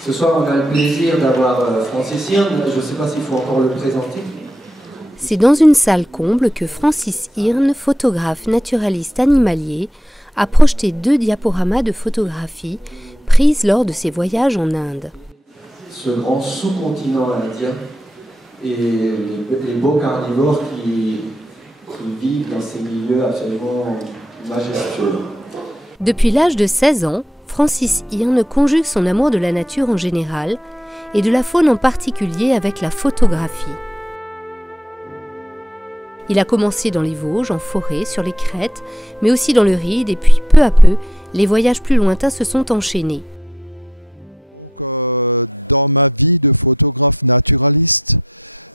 Ce soir, on a le plaisir d'avoir Francis Hearn. Je ne sais pas s'il faut encore le présenter. C'est dans une salle comble que Francis Hearn, photographe naturaliste animalier, a projeté 2 diaporamas de photographie prises lors de ses voyages en Inde. Ce grand sous-continent indien et les beaux carnivores qui vivent dans ces milieux absolument majestueux. Depuis l'âge de 16 ans, Francis Hearn conjugue son amour de la nature en général et de la faune en particulier avec la photographie. Il a commencé dans les Vosges, en forêt, sur les crêtes, mais aussi dans le Ride, et puis peu à peu, les voyages plus lointains se sont enchaînés. Donc, dans ma vie de photographe naturaliste,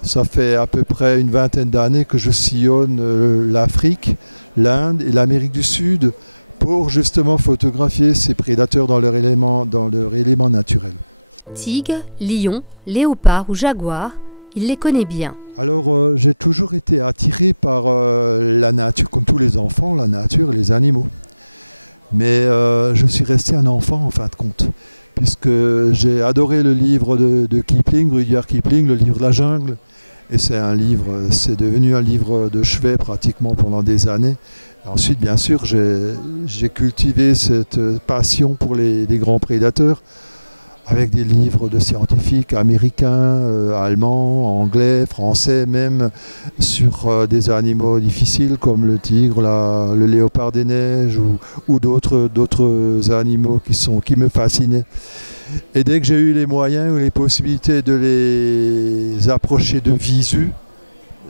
ça fait à peu près une vingtaine d'années que je sillonne l'Afrique, l'Inde et l'Amérique du Sud pour justement photographier ces prédateurs dans leur élément naturel. Tigres, lions, léopards ou jaguars, il les connaît bien. Alors j'ai toujours été attiré par la nature, comme tous les enfants, la nature et les animaux. Mais je suis resté un enfant en fin de compte, puisque j'ai adoré le livre de Kipling, Rudyard Kipling, le livre de la jungle. Et c'est devenu un livre de chevet pratiquement pendant des années. Et ensuite, bien sûr, j'ai cultivé cette passion pour les grands prédateurs avec des livres de scientifiques américains, allemands, anglais, français, même sur des animaux difficiles comme le tigre, le léopard des neiges ou d'autres animaux qui me fascinaient. Et dès que j'ai eu les moyens ou les possibilités de les approcher de visu,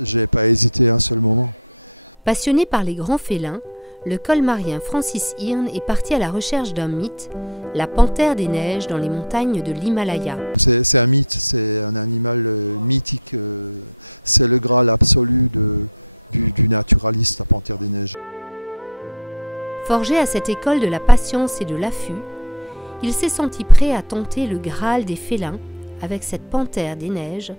je n'ai pas hésité un seul moment. Passionné par les grands félins, le colmarien Francis Hearn est parti à la recherche d'un mythe, la panthère des neiges dans les montagnes de l'Himalaya. C'est un mythe, c'est un animal mythique, c'est le graal absolu du naturaliste, la panthère des neiges. Forgé à cette école de la patience et de l'affût, il s'est senti prêt à tenter le Graal des félins avec cette panthère des neiges,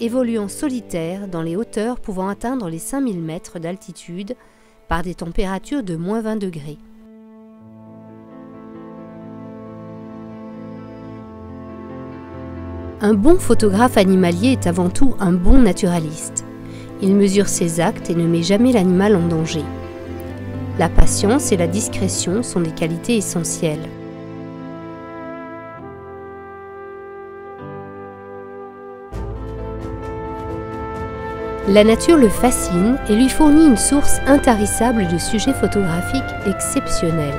évoluant solitaire dans les hauteurs pouvant atteindre les 5000 mètres d'altitude par des températures de moins 20 degrés. Un bon photographe animalier est avant tout un bon naturaliste. Il mesure ses actes et ne met jamais l'animal en danger. La patience et la discrétion sont des qualités essentielles. La nature le fascine et lui fournit une source intarissable de sujets photographiques exceptionnels.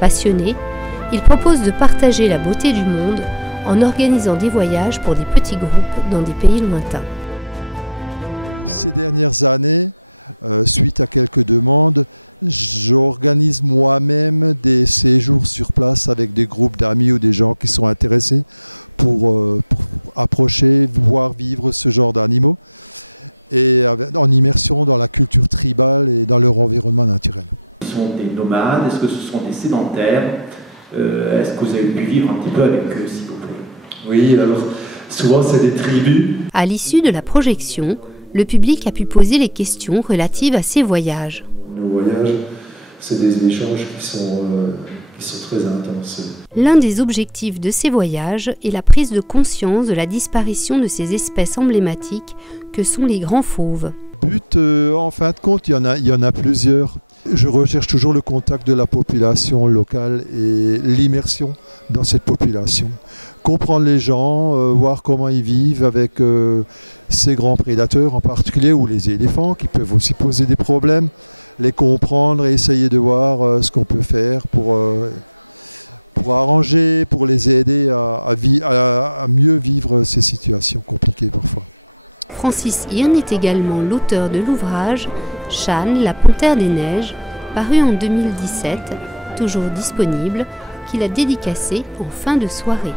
Passionné, il propose de partager la beauté du monde en organisant des voyages pour des petits groupes dans des pays lointains. Ces dernières années, suite à quelques demandes, j'organise moi-même des séjours sur place avec des groupes d'amis ou des gens qui sont intéressés pour approcher, voir vivre ce genre d'animaux et en immersion dans la culture tribale et dans leur environnement naturel. Ce sont des nomades, est-ce que ce sont des sédentaires? Est-ce que vous avez pu vivre un petit peu avec eux, s'il vous plaît? Oui, alors souvent c'est des tribus. À l'issue de la projection, le public a pu poser les questions relatives à ses voyages. Nos voyages, c'est des échanges qui sont très intenses. L'un des objectifs de ces voyages est la prise de conscience de la disparition de ces espèces emblématiques que sont les grands fauves. But, en fin de compte, il y en a plusieurs. Je recherche toujours le contact de la population locale et l'immersion dans cette population. Comprendre les gens, voir comment ils vivent avec ces grands prédateurs en particulier, ou les éléphants qui peuvent aussi poser des problèmes, les comprendre et essayer de voir ce qu'on peut faire pour arranger, pour les aider à mieux vivre ces situations compliquées parfois. Francis Hearn est également l'auteur de l'ouvrage « Shan, la panthère des neiges », paru en 2017, toujours disponible, qu'il a dédicacé en fin de soirée.